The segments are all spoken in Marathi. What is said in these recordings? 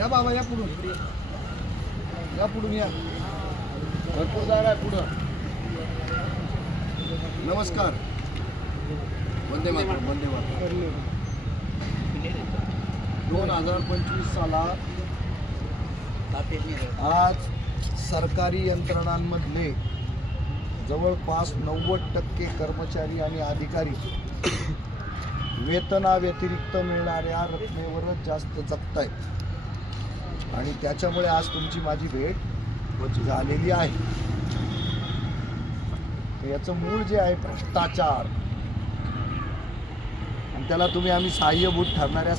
या बाबा या पुढून या भरपूर जागा आहे पुढं. नमस्कार. वंदे मातरम. 2025 सालात आज सरकारी यंत्रणांमधले जवळपास 90% कर्मचारी आणि अधिकारी वेतनाव्यतिरिक्त मिळणाऱ्या रकमेवरच जास्त जगतायत आणि त्याच्यामुळे आज तुमची माझी भेट झालेली आहे. याचं मूळ जे आहे भ्रष्टाचार आणि त्याला आम्ही सहाय्यभूत ठरणाऱ्या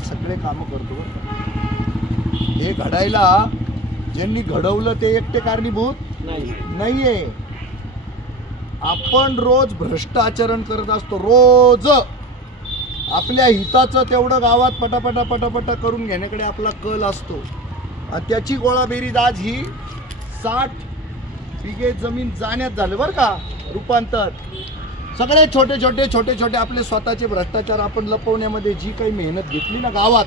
सगळे कामं करतो. हे घडायला ज्यांनी घडवलं ते एकटे कारणीभूत नाहीये. आपण रोज भ्रष्टाचरण करत असतो. रोज आपल्या हिताचं तेवढं गावात पटापटा करून घेण्याकडे आपला कल असतो आणि त्याची गोळाबेरीज आज ही 60 बिघे जमीन जाण्यात झालं बरं का रूपांतर. सगळे छोटे आपले स्वतःचे भ्रष्टाचार आपण लपवण्यामध्ये जी काही मेहनत घेतली ना गावात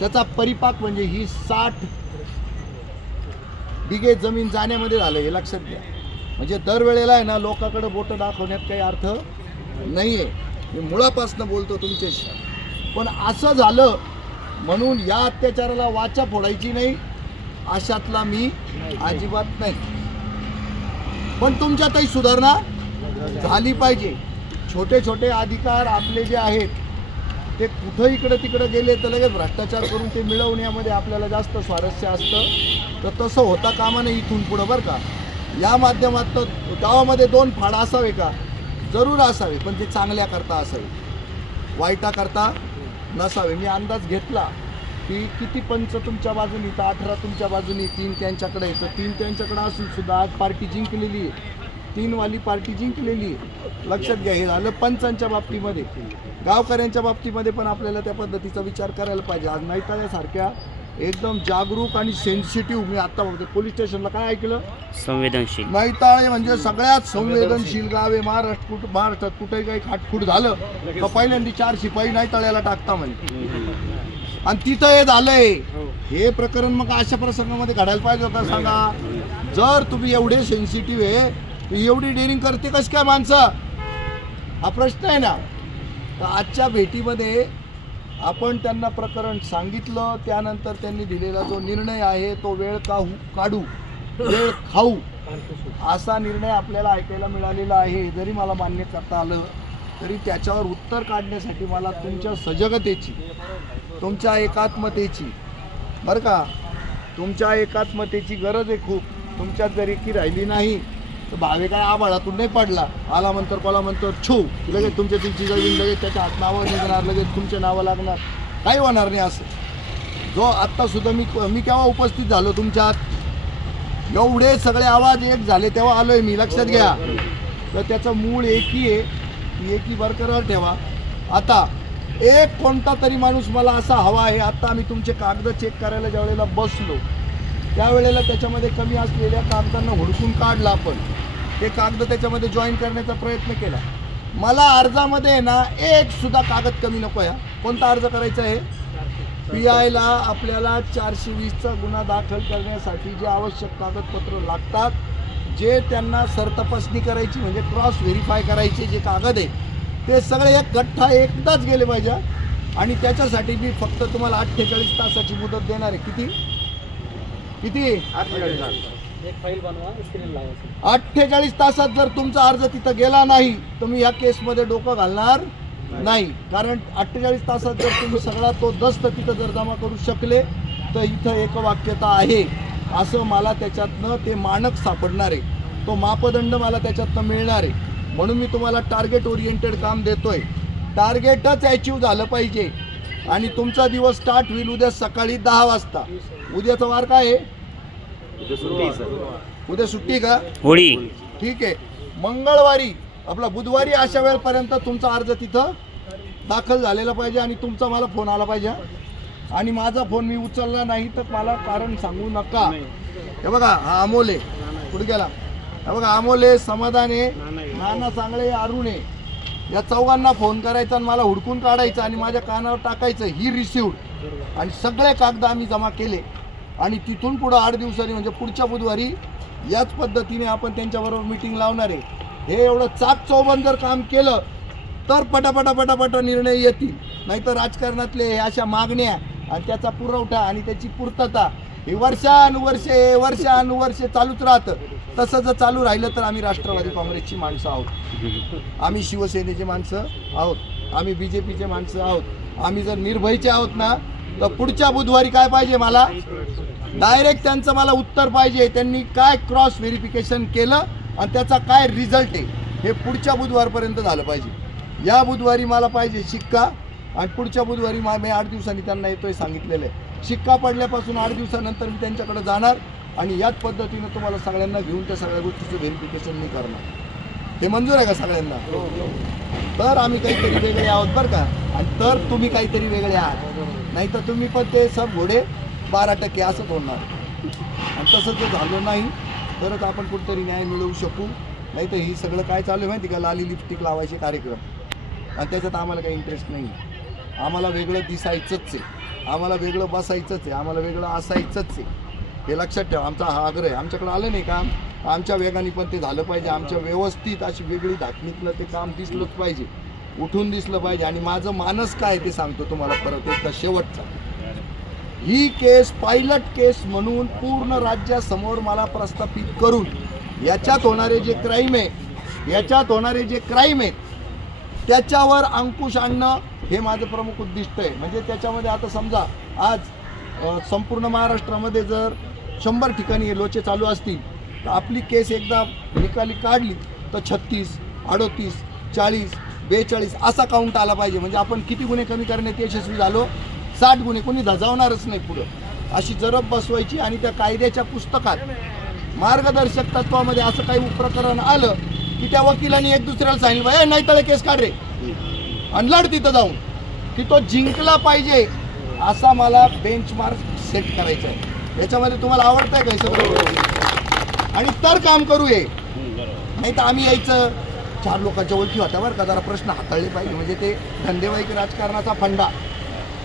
त्याचा परिपाक म्हणजे ही 60 बिघे जमीन जाण्यामध्ये झालं. हे लक्षात घ्या. म्हणजे दरवेळेला आहे ना लोकांकडे बोट दाखवण्यात काही अर्थ नाहीये. मी मुळापासून बोलतो तुमच्याशी. पण असं झालं म्हणून या अत्याचाराला वाचा फोडायची नाही अशातला मी अजिबात नाही. पण तुमच्यातही सुधारणा झाली पाहिजे. छोटे अधिकार आपले जे आहेत ते कुठं इकडे तिकडे गेले तर लगेच भ्रष्टाचार करून ते मिळवण्यामध्ये आपल्याला जास्त स्वारस्य असतं. तर तसं होता कामा नये इथून पुढं बरं का. या माध्यमातून गावामध्ये 2 फाड असावे का? जरूर असावे, पण ते चांगल्या करता असावे, वाईटा करता नसावे. मी अंदाज घेतला की किती पंच तुमच्या बाजूनी तर 18 तुमच्या बाजूनी, 3 त्यांच्याकडे येतं. 3 त्यांच्याकडे असून सुद्धा आज पार्टी जिंकलेली आहे. 3 वाली पार्टी जिंकलेली आहे. लक्षात घ्या. हे झालं पंचांच्या बाबतीमध्ये. गावकऱ्यांच्या बाबतीमध्ये पण आपल्याला त्या पद्धतीचा विचार करायला पाहिजे. आज नैताळ्यासारख्या एकदम जागरूक आणि सेन्सिटिव्ह, मी आता बघते पोलीस स्टेशनला काय ऐकलं, संवेदनशील. नैताळे म्हणजे सगळ्यात संवेदनशील गाव आहे महाराष्ट्रात. कुठेही काही खाटखूट झालं तर पहिल्यांदा 4 शिपाई नैताळ्याला टाकता म्हणजे. आणि तिथं हे झालंय. हे प्रकरण मग अशा प्रसंगामध्ये घडायला पाहिजे होतं सांगा. जर तुम्ही एवढे सेन्सिटिव्ह आहे तर एवढी डेअरिंग करते कस काय माणसं, हा प्रश्न आहे ना. तर आजच्या भेटीमध्ये आपण त्यांना प्रकरण सांगितलं. त्यानंतर त्यांनी दिलेला जो निर्णय आहे तो वेळ काढू वेळ खाऊ असा निर्णय आपल्याला ऐकायला मिळालेला आहे. जरी मला मान्य करता आलं तरी त्याच्यावर उत्तर काढण्यासाठी मला तुमच्या सजगतेची, तुमच्या एकात्मतेची बरं का, तुमच्या एकात्मतेची गरज आहे खूप. तुमच्यात जरी की राहिली नाही तर भावे काय आभाळातून नाही पडला, आला म्हणतर कोला म्हणतो छू, लगेच तुमच्या तुमची जमीन लगेच त्याच्या हात नावं निघणार, लगेच तुमचे नावं लागणार, काही होणार नाही. असं जो आत्तासुद्धा मी केव्हा उपस्थित झालो तुमच्यात, एवढे सगळे आवाज एक झाले तेव्हा आलोय मी. लक्षात घ्या. तर त्याचं मूळ एकी आहे. ती एकी बरकरार ठेवा. आता एक कोणता तरी माणूस मला असा हवा आहे. आता आम्ही तुमचे कागद चेक करायला ज्या वेळेला बसलो त्यावेळेला त्याच्यामध्ये कमी असलेल्या कागदांना हुडकून काढला. आपण ते कागद त्याच्यामध्ये जॉईन करण्याचा प्रयत्न केला. मला अर्जामध्ये ना एक सुद्धा कागद कमी नको आहे. कोणता अर्ज करायचा आहे? PI-ला आपल्याला 420चा गुन्हा दाखल करण्यासाठी जे आवश्यक कागदपत्र लागतात, जे त्यांना सरतपासणी करायची म्हणजे क्रॉस व्हेरीफाय करायचे जे कागद आहे ते सगळे एक गठ्ठा एकदाच गेले पाहिजे. आणि त्याच्यासाठी मी फक्त तुम्हाला 48 तासाची मुदत देणार आहे. किती 48 तासात जर तुमचा अर्ज तिथं गेला नाही तर मी या केसमध्ये डोकं घालणार नाही. कारण 48 तासात जर तुम्ही सगळा तो दस्त तिथं जर जमा करू शकले तर इथं एकवाक्यता आहे असं मला त्याच्यातनं ते मानक सापडणार आहे. तो मापदंड मला त्याच्यातनं मिळणार आहे. म्हणून मी तुम्हाला टार्गेट ओरिएंटेड काम देतोय. टार्गेटच अचीव झालं पाहिजे. आणि तुमचा दिवस स्टार्ट होईल उद्या सकाळी 10 वाजता. उद्याचा वार काय आहे? उद्या सुट्टी का? होळी. ठीक आहे. मंगळवारी आपला बुधवारी अशा वेळपर्यंत तुमचा अर्ज तिथं दाखल झालेला पाहिजे आणि तुमचा मला फोन आला पाहिजे. आणि माझा फोन मी उचलला नाही तर मला कारण सांगू नका. हे बघा हा अमोल आहे, कुठे गेला? हे बघा अमोल आहे, समाधान आहे, नाना चांगले, अरुण आहे. या चौघांना फोन करायचा आणि मला हुडकून काढायचं आणि माझ्या कानावर टाकायचं ही रिसिव्ड, आणि सगळे कागद आम्ही जमा केले. आणि तिथून पुढं 8 दिवसांनी म्हणजे पुढच्या बुधवारी याच पद्धतीने आपण त्यांच्याबरोबर मीटिंग लावणार आहे. हे एवढं चाक चौबंद जर काम केलं तर पटापटा निर्णय येतील. नाहीतर राजकारणातले हे अशा मागण्या आणि त्याचा पुरवठा आणि त्याची पूर्तता हे वर्षानुवर्षे चालूच राहतं. तसं जर चालू राहिलं तर आम्ही राष्ट्रवादी काँग्रेसची माणसं आहोत, आम्ही शिवसेनेची माणसं आहोत, आम्ही BJPचे माणसं आहोत. आम्ही जर निर्भयचे आहोत ना, तर पुढच्या बुधवारी काय पाहिजे मला, डायरेक्ट त्यांचं मला उत्तर पाहिजे. त्यांनी काय क्रॉस व्हेरिफिकेशन केलं आणि त्याचा काय रिझल्ट आहे हे पुढच्या बुधवारपर्यंत झालं पाहिजे. या बुधवारी मला पाहिजे शिक्का, आणि पुढच्या बुधवारी मी 8 दिवसांनी त्यांना येतोय सांगितलेलं आहे. शिक्का पडल्यापासून 8 दिवसानंतर मी त्यांच्याकडे जाणार आणि याच पद्धतीनं तुम्हाला सगळ्यांना घेऊन त्या सगळ्या गोष्टीचं व्हेरिफिकेशन मी करणार. हे मंजूर आहे का सगळ्यांना? तर आम्ही काहीतरी वेगळे आहोत बरं का, आणि तर तुम्ही काहीतरी वेगळे आहात. नाही तर तुम्ही पण ते सब घोडे 12% असंच होणार. आणि तसं जर झालं नाही तरच आपण कुठेतरी न्याय मिळवू शकू. नाही तर ही सगळं काय चालू आहे माहिती का, लाली लिपस्टिक लावायचे कार्यक्रम, आणि त्याच्यात आम्हाला काही इंटरेस्ट नाही. आम्हाला वेगळं दिसायचंच आहे, आम्हाला वेगळं बसायचंच आहे, आम्हाला वेगळं असायचंच आहे. हे लक्षात ठेवा, आमचा हा आग्रह आहे. आमच्याकडे आलं नाही काम, आमच्या वेगाने पण ते झालं पाहिजे. आमच्या व्यवस्थित अशी वेगळी धाटणीतलं ते काम दिसलंच पाहिजे, उठून दिसलं पाहिजे. आणि माझं मानस काय ते सांगतो तुम्हाला परत एकदा शेवटचा. ही केस पायलट केस म्हणून पूर्ण राज्यासमोर मला प्रस्थापित करून याच्यात होणारे जे क्राईम आहेत त्याच्यावर अंकुश आणणं हे माझं प्रमुख उद्दिष्ट आहे. म्हणजे त्याच्यामध्ये आता समजा आज संपूर्ण महाराष्ट्रामध्ये जर 100 ठिकाणी हे लोचे चालू असतील तर आपली केस एकदा निकाली काढली तर 36, 38, 40, 42 असा काउंट आला पाहिजे. म्हणजे आपण किती गुन्हे कमी करण्यात यशस्वी झालो, 60 गुन्हे, कोणी धजावणारच नाही पुढं, अशी जरब बसवायची. आणि त्या कायद्याच्या पुस्तकात मार्गदर्शक तत्वामध्ये असं काही प्रकरण आलं की त्या वकिलांनी एक दुसऱ्याला सांगितलं नाही तर केस काढ रे आणि लढ तिथं जाऊन, की तो जिंकला पाहिजे असा मला बेंचमार्क सेट करायचा आहे. याच्यामध्ये तुम्हाला आवडतंय का हे सगळं? आणि तर काम करू हे, नाही तर आम्ही यायचं 4 लोकांच्या ओळखी होत्या बरं का, जरा प्रश्न हाताळले पाहिजे. म्हणजे ते धंदेवाईक राजकारणाचा फंडा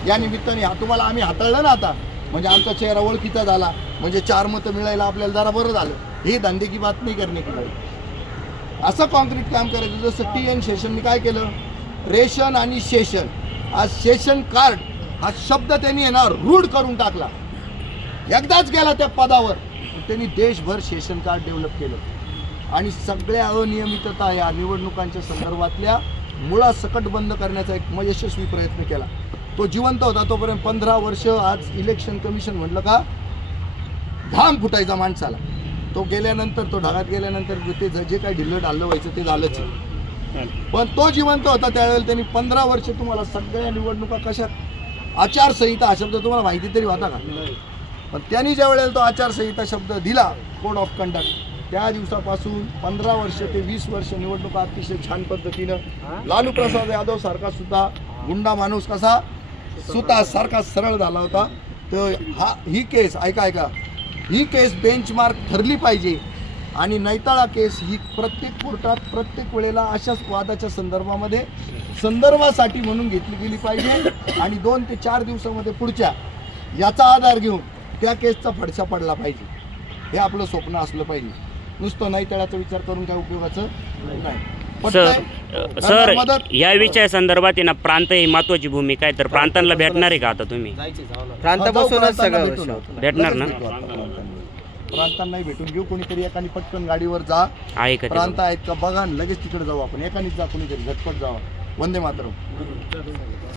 या निमित्ताने तुम्हाला आम्ही हाताळलं ना आता, म्हणजे आमचा चेहरा ओळखीचा झाला, म्हणजे 4 मतं मिळायला आपल्याला जरा बरं झालं. हे धंदे की बात नाही करणे की असं कॉन्क्रीट काम करायचं. जसं TN शेषननी काय केलं, रेशन आणि शेषन, आज शेषन कार्ड हा शब्द त्यांनी येणार रूढ करून टाकला. एकदाच गेला त्या पदावर, त्यांनी देशभर शेषन कार्ड डेव्हलप केलं. आणि सगळ्या अनियमितता या निवडणुकांच्या संदर्भातल्या मुळासकट बंद करण्याचा एक यशस्वी प्रयत्न केला. तो जिवंत होता तोपर्यंत 15 वर्ष. आज इलेक्शन कमिशन म्हटलं का घाम फुटायचा माणसाला. तो गेल्यानंतर, तो ढगात गेल्यानंतर ते जे काही ढिल्लं ढाल्लं व्हायचं ते झालंच. पण तो जिवंत होता त्यावेळेला त्यांनी 15 वर्ष तुम्हाला सगळ्या निवडणुका कशा, आचारसंहिता हा शब्द तुम्हाला माहिती तरी होता का? पण त्यांनी ज्या वेळेला तो आचारसंहिता शब्द दिला, कोड ऑफ कंडक्ट, त्या दिवसापासून 15 वर्ष ते 20 वर्ष निवडणुका अतिशय छान पद्धतीनं. लालू प्रसाद यादव सारखा सुद्धा गुंडा माणूस कसा सारखा सरळ झाला होता. तर ही केस ऐका, ही केस बेंचमार्क ठरली पाहिजे. आणि नैताळा केस ही प्रत्येक कोर्टात प्रत्येक वेळेला अशाच वादाच्या संदर्भासाठी म्हणून घेतली गेली पाहिजे. आणि 2 ते 4 दिवसामध्ये पुढच्या याचा आधार घेऊन त्या केसचा फडशा पडला पाहिजे. हे आपलं स्वप्न असलं पाहिजे. नुसतं नैताळाचा विचार करून काय उपयोगाचं नाही. सर या विषया संदर्भात ना प्रांत ही महत्वाची भूमिका आहे. तर प्रांतांना भेटणार आहे का आता तुम्ही? प्रांतापासूनच सगळं भेटणार ना? प्रांतांनाही भेटून घेऊ. कोणीतरी एकाने पटकन गाडीवर जा, प्रांत आहेत का बघा, लगेच तिकडे जाऊ आपण. एकानेच जा, कोणीतरी झटपट जावा. वंदे मातरम.